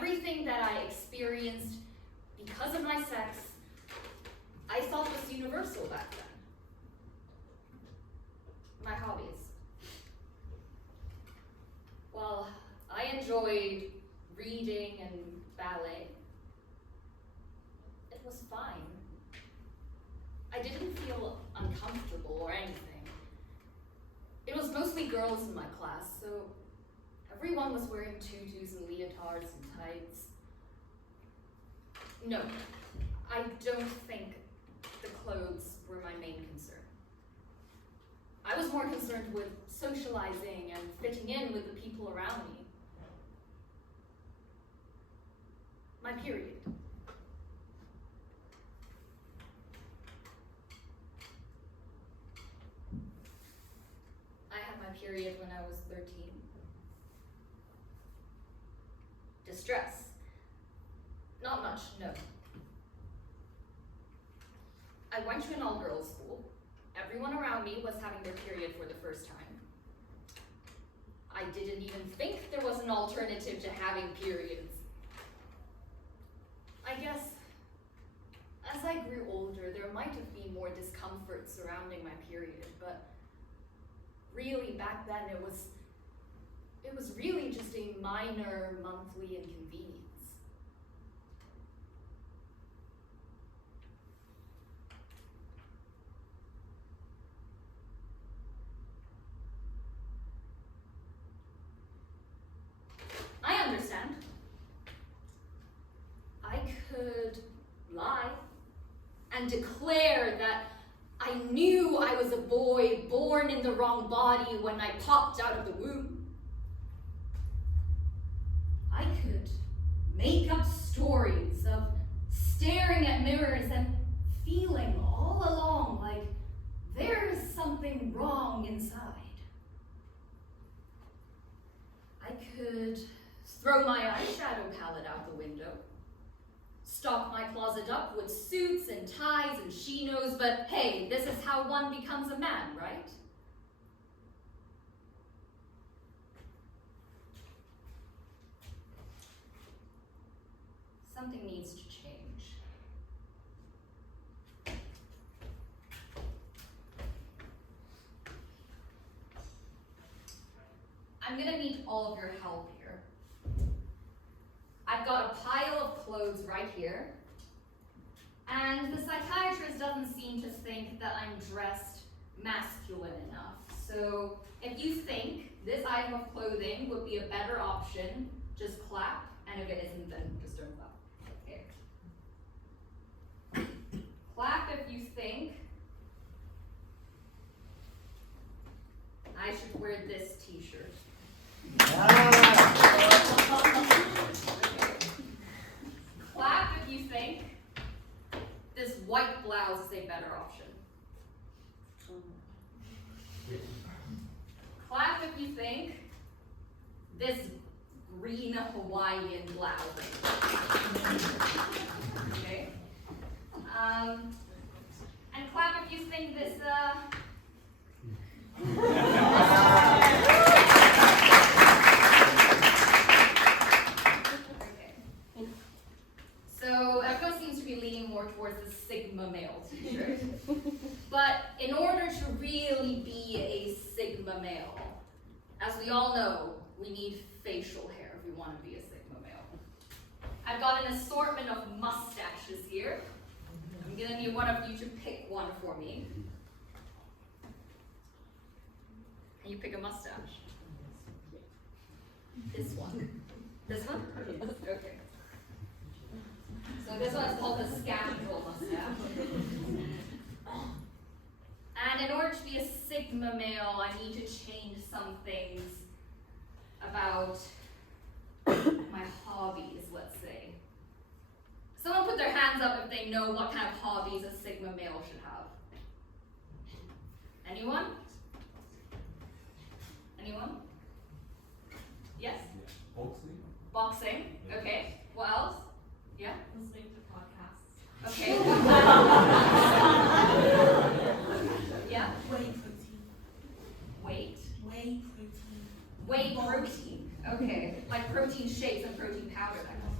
everything that I experienced because of my sex, I thought was universal back then. My hobbies. Well, I enjoyed reading and ballet. It was fine. I didn't feel uncomfortable or anything. It was mostly girls in my class, so everyone was wearing tutus and leotards and tights. No, I don't think the clothes were my main concern. I was more concerned with socializing and fitting in with the people around me. My period. I had my period when I was 13. Distress. Not much, no. I went to an all-girls school. Everyone around me was having their period for the first time. I didn't even think there was an alternative to having periods. I guess, as I grew older, there might have been more discomfort surrounding my period, but really back then it was really just a minor monthly inconvenience. I understand. I could lie and declare that I knew I was a boy born in the wrong body when I popped out of the womb. I could make up stories of staring at mirrors and feeling all along like there's something wrong inside. I could throw my eyeshadow palette out the window, stock my closet up with suits and ties and chinos, but hey, this is how one becomes a man, right? Something needs to change. I'm gonna need all of your help here. I've got a pile of clothes right here, and the psychiatrist doesn't seem to think that I'm dressed masculine enough. So if you think this item of clothing would be a better option, just clap, and if it isn't, then just don't clap. Okay. Clap if you think I should wear this t-shirt. Clap if you think this white blouse is a better option. Clap if you think this green Hawaiian blouse. Okay. And clap if you think this So everyone seems to be leaning more towards the Sigma male t-shirt. But in order to really be a Sigma male, as we all know, we need facial hair if we want to be a Sigma male. I've got an assortment of mustaches here. I'm gonna need one of you to pick one for me. Can you pick a mustache? This one. This one? Okay. So this one is called the scoundrel mustache. And in order to be a Sigma male, I need to change some things about my hobbies, let's say. Someone put their hands up if they know what kind of hobbies a Sigma male should have. Anyone? Anyone? Yes? Boxing. Boxing, okay. What else? Yeah? Listening to podcasts. Okay. Yeah? Whey protein. Weight? Whey protein. Whey protein. Okay. Like protein shakes and protein powder, that kind of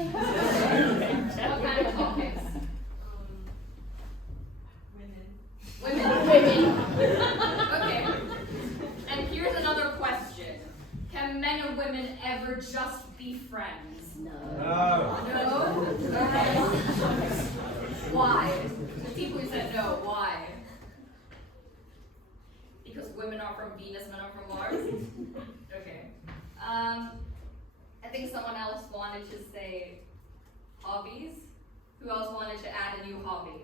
What kind of topics? Women. Women. Okay. And here's another question. Can men and women ever just be friends? No. No? Okay. Why? The people who said no, why? Because women are from Venus, men are from Mars? Okay. I think someone else wanted to say hobbies. Who else wanted to add a new hobby?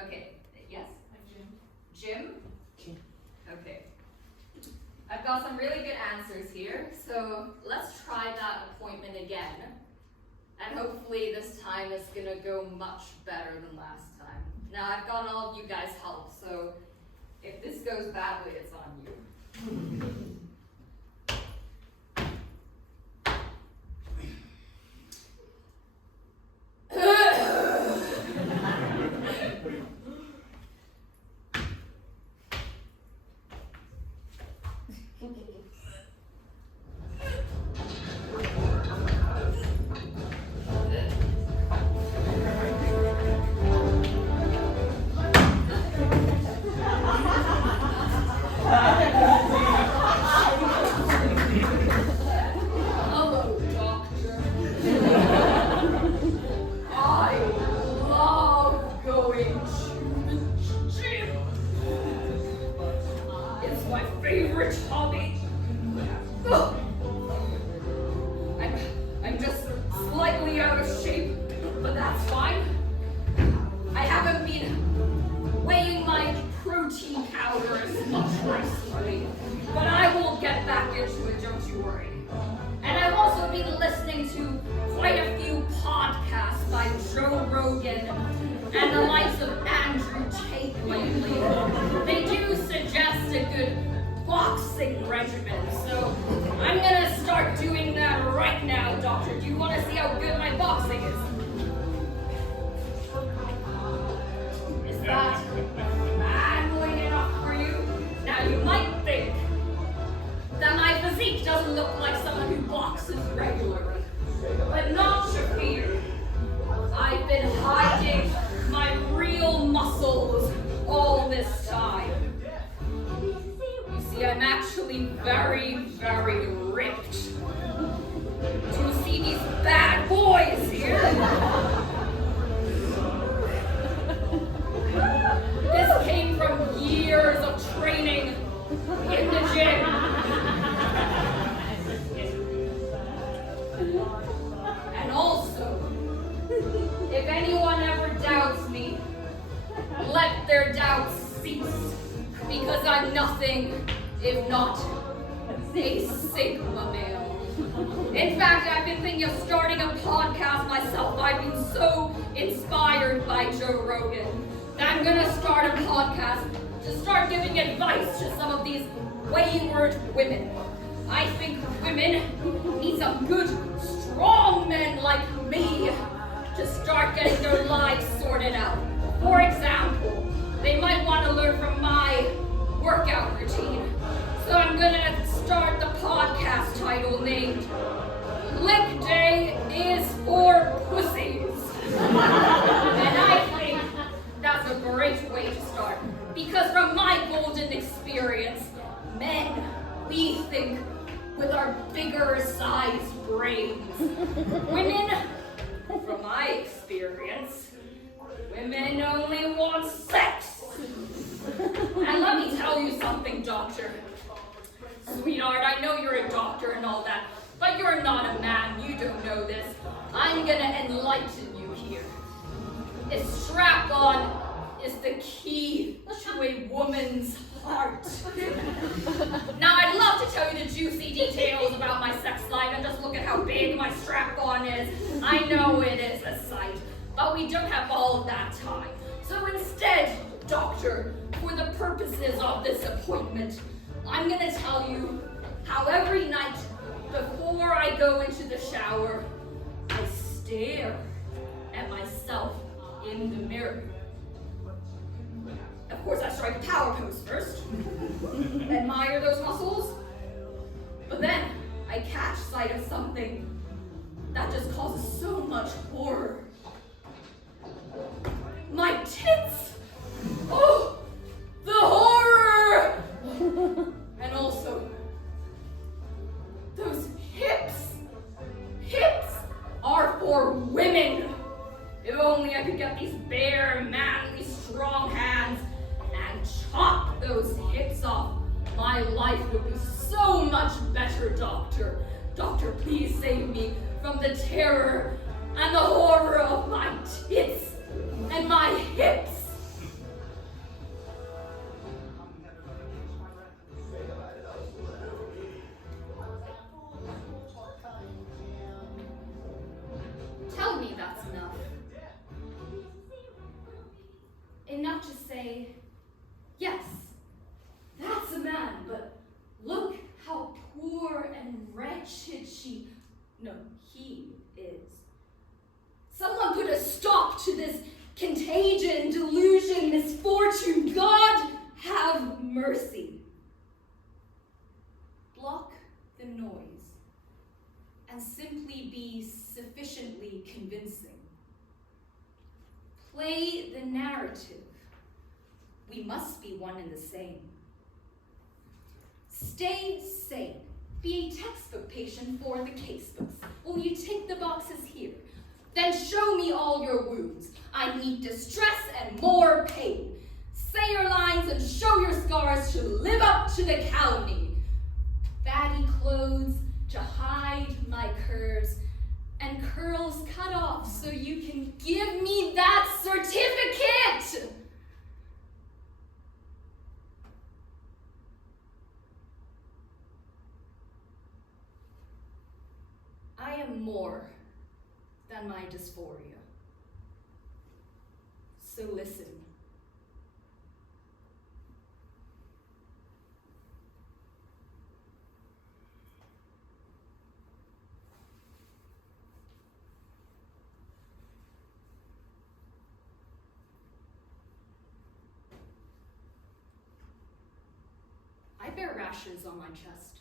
Okay, yes? Gym? Okay. I've got some really good answers here, so let's try that appointment again. And hopefully this time it's gonna go much better than last time. Now I've got all of you guys' help, so if this goes badly, it's on you. Hello, doctor. I love going to the gym. It's my favorite hobby. Ugh. I'm just slightly out of shape, but that's fine. I haven't been weighing my protein powder as much recently, but I will get back into it, don't you worry. And I've also been listening to quite a few podcasts by Joe Rogan and the likes of Andrew Tate lately. They do suggest a good boxing regimen, so I'm gonna start doing that right now, doctor. Do you want to see how good my boxing is? Is that manly enough for you? Now you might think that my physique doesn't look like someone who boxes regularly, but not your fear. I've been hiding my real muscles all this time. You see, I'm actually very, very ripped. Do you see these bad boys here? This came from years of training in the gym. And also, if anyone ever doubts me, let their doubts cease, because I'm nothing if not a Sigma male. In fact, I've been thinking of starting a podcast myself. I've been so inspired by Joe Rogan that I'm gonna start a podcast to start giving advice to some of these wayward women. I think women need some good, strong men like me to start getting their lives sorted out. For example, they might want to learn from my workout routine. So I'm gonna start the podcast title named Lick Day is for Pussies. And I think that's a great way to start. Because from my golden experience, men, we think with our bigger sized brains. Women, from my experience, women only want sex. And let me tell you something, doctor. Sweetheart, I know you're a doctor and all that, but you're not a man, you don't know this. I'm gonna enlighten you here. A strap-on is the key to a woman's heart. Now, I'd love to tell you the juicy details about my sex life and just look at how big my strap-on is. I know it is a sight, but we don't have all of that time. So instead, doctor, for the purposes of this appointment, I'm gonna tell you how every night before I go into the shower, I stare at myself in the mirror. Of course, I strike a power pose first, admire those muscles, but then I catch sight of something that just causes so much horror. My tits! Oh, the horror! And also, those hips. Hips are for women. If only I could get these bare, manly, strong hands and chop those hips off, my life would be so much better, doctor. Doctor, please save me from the terror and the horror of my tits and my hips. Tell me that's enough. Enough to say, yes, that's a man, but look how poor and wretched he is. Someone put a stop to this contagion, delusion, misfortune. God have mercy. Block the noise and simply be sufficiently convincing. Play the narrative. We must be one and the same. Stay sane. Be a textbook patient for the casebooks. Will you tick the boxes here? Then show me all your wounds. I need distress and more pain. Say your lines and show your scars to live up to the calumny. Baggy clothes to hide my curves, and curls cut off so you can give me that certificate. I am more than my dysphoria. So listen. I bear rashes on my chest.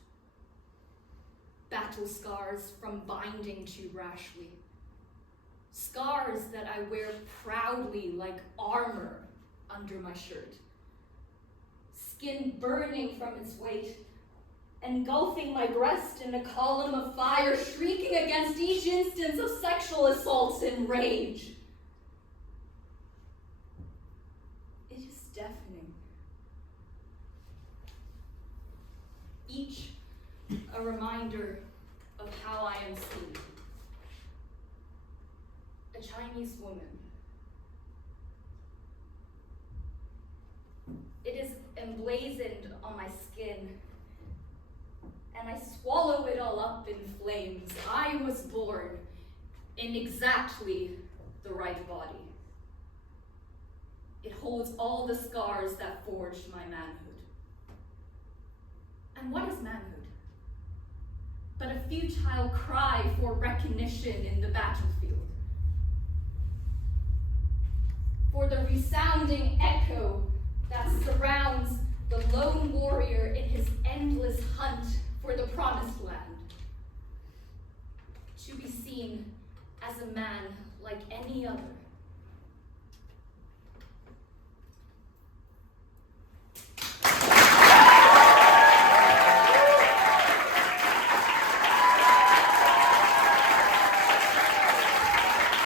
Battle scars from binding too rashly. Scars that I wear proudly like armor under my shirt. Skin burning from its weight, engulfing my breast in a column of fire, shrieking against each instance of sexual assaults in rage. It is deafening. Each a reminder of how I am seen. A Chinese woman. It is emblazoned on my skin, and I swallow it all up in flames. I was born in exactly the right body. It holds all the scars that forged my manhood. And what is manhood? But a futile cry for recognition in the battlefield. For the resounding echo that surrounds the lone warrior in his endless hunt for the promised land. To be seen as a man like any other.